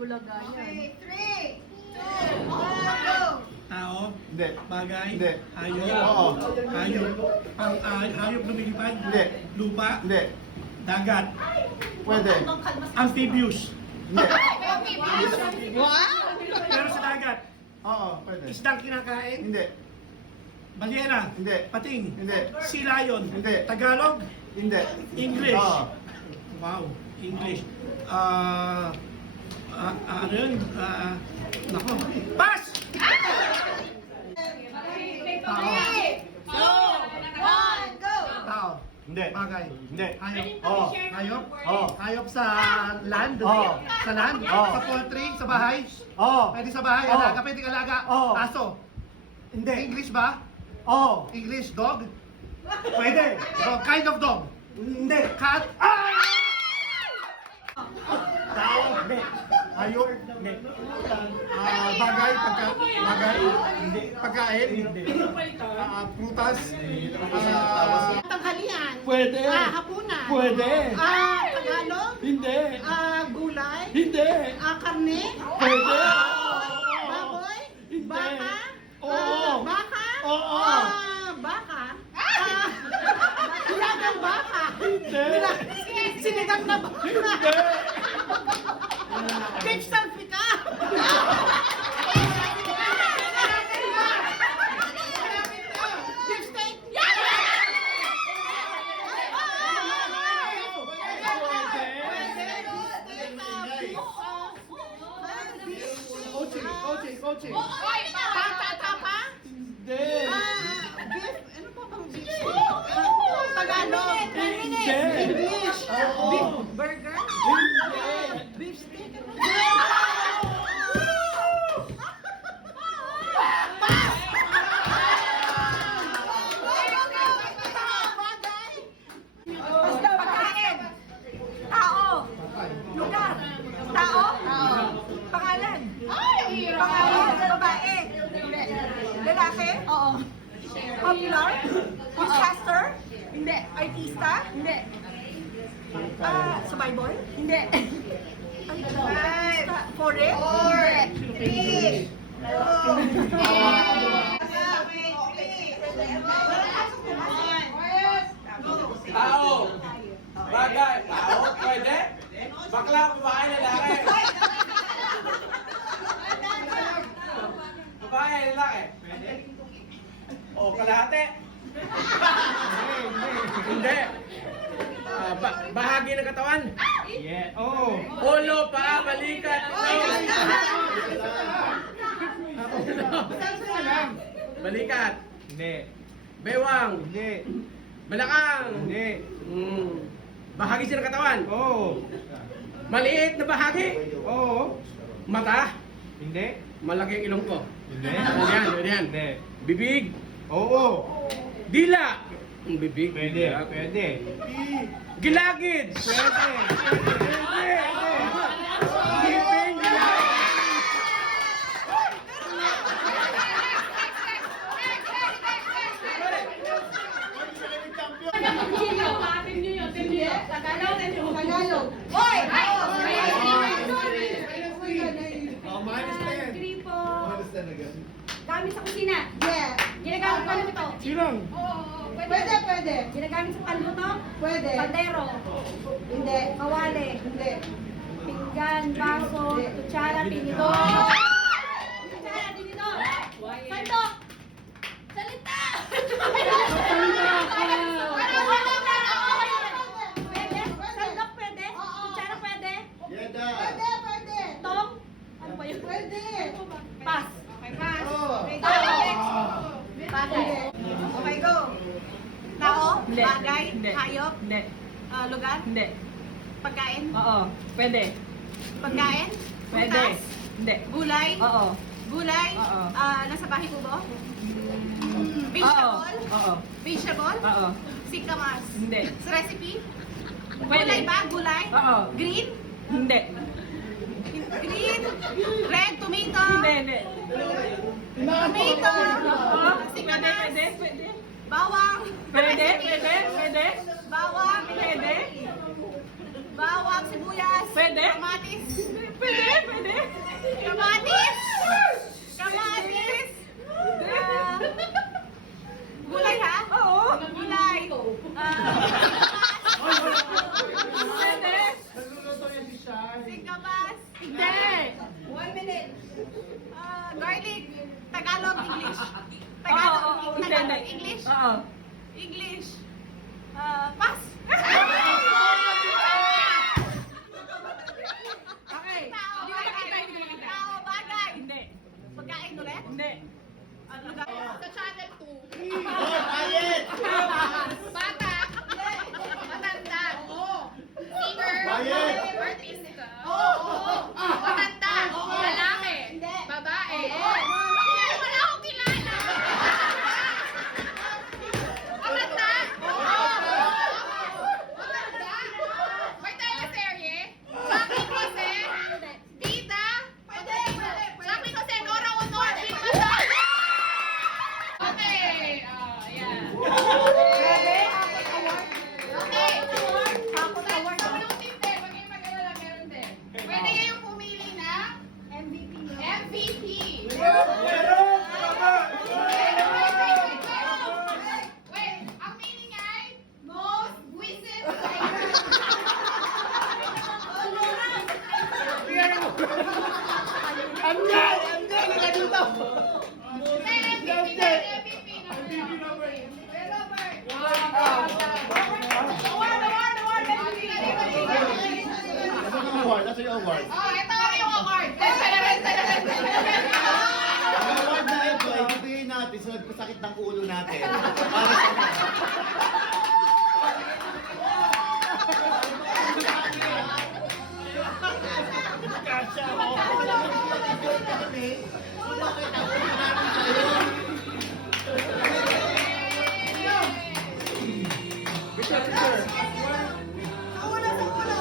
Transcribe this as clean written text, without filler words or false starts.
Bulaga yan. Okay, 3, 2, 1, go! Tao, Hindi. bagay, Hindi. hayop, Oo. hayop, hayop lumilipad, Hindi. lupa, Hindi. dagat, Pwede. amphibious, Hindi. Wow! pero sa dagat, Oo, pwede. isdang kinakain, Hindi. balyera, Hindi. pating, Hindi. sea lion, Hindi. Tagalog, Hindi. English. Oo. Wow, English. Ano yun? Nako. Pass! Tao. 3, 2, 1, go! Tao. Hindi. Bagay. Hindi. Hayop. Oo. Hayop? Oo. Hayop sa land? Oo. Sa land? Oo. Sa poultry? Sa bahay? Oo. Pwede sa bahay? Oo. Alaga? Pwede alaga? Oo. Aso? Hindi. English ba? Oo. English dog? Pwede. Dog. Kind of dog? Hindi. Cat? Tao. Hindi. Hayop. Hindi. Bagay. Bagay. Hindi. Pagkain. Hindi. Prutas. Tanghalian. Pwede. Hapunan. Pwede. Tagalog. Hindi. Gulay. Hindi. Karne. Pwede. Baboy. Hindi. Baka. Oo. Baka. Oo. Baka. Nilagang baka. Hindi. Sinigang na baka. Hindi. Beef salpika. Beef steak. Coaching. Tapa. Hindi. Beef. Ano pa bang beef? Tagalog. Hindi. English. Oo. Beef burger. Hindi. Beef steak. Pagkain! Tao! Lugar! Tao? Pangalan? Pangalan? Babae? Lalaki? Oo. Popular? Newscaster? Hindi. Artista? Hindi. Sa Bible? Hindi. Foreign? 4, 3, 2, Tao. Bagay. Tao. Pwede. Bakla, babae, lalaki. Babae, lalaki. O, kalahati. Hindi. Bahagi ng katawan. Yeah. Oh. Ulo, paa, balikat. Balikat. Hindi. Bewang. Hindi. Balakang. Hindi. Bahagi siya ng katawan. Oo. Maliit na bahagi. Oo. Mata. Hindi. Malaki ang ilong ko. Hindi. Yan, yan. Hindi. Bibig. Oo. Dila. Ang bibig. Pwede. Pwede. Gilagid. Pwede. Pwede. Ngipin. Tagalog. Hoy! Oh, minus 10. Gripo. Minus 10 again. Gamit sa kusina. Yeah. Ginagamit pa ito. Silang. Pwede, pwede. Ginagamit sa panluto. Pwede. Pandero. Hindi. Kawali. Hindi. Pinggan, baso, kutsara, tinidor. Kutsara, tinidor. Sandok. Salita! Pwede? Sandok pwede? Kutsara pwede? Yeda. Pwede, pwede. Tong? Ano ba yun? Pwede. Pass. Okay, pass. Oh. Bagay. Okay, go. Tao? Hindi. Bagay? Hindi. Hayop? Hindi. Lugar? Hindi. Pagkain? Oo. Pwede. Pagkain? Pwede. Prutas? Hindi. Gulay? Oo. Gulay? Oo. Nasa bahay mo ba? Oo. Vegetable? Oo. Vegetable? Oo. Sikamas? Hindi. Sa recipe? Pwede. Gulay ba? Gulay? Oo. Green? Hindi. Green? Red? Tomato? Hindi. Hindi. Tomato? Oo. Sikamas? Pwede. Pwede. Bawang? Pwede. Pwede. Pwede. Bawang? Pwede. Bawang, sibuyas? Pwede. Kamatis? Pwede. Pwede. Bayabas. Hindi. 1 minute. Garlic. Tagalog, English. Oo, Tagalog, oo, hindi, Tagalog, hindi. English. Oo. English. Pass. Okay. Tao, Hindi ko nakita, hindi ko nakita. Tao, bagay. Hindi. Pagkain ulit? Hindi. Ano lugar? Sa channel 2. Bayet! Bata. Matanda. Singer. Bayet! Artista. Oo. Matanda. Lalaki. Babae. Wala akong kilala. Matanda. Matanda. May teleserye. Jacqueline Jose. Bida. Jacqueline Jose. Nora Honor. Bida. Okay. Ayan. Okay. Sa team din, huwag kayong mag-alala, meron din. Pwede kayong pumili ng MVP. Wait, ang meaning ay most wicked player. Hindi, MVP na, MVP na. Nasa yung award? Oh, ito yung award. Ang award na ito ay bibigyan natin sa nagpasakit ng ulo natin. Para sa Kasya ako. Kami, wala kayo na ulo natin sa'yo. Sa ulo, sa ulo.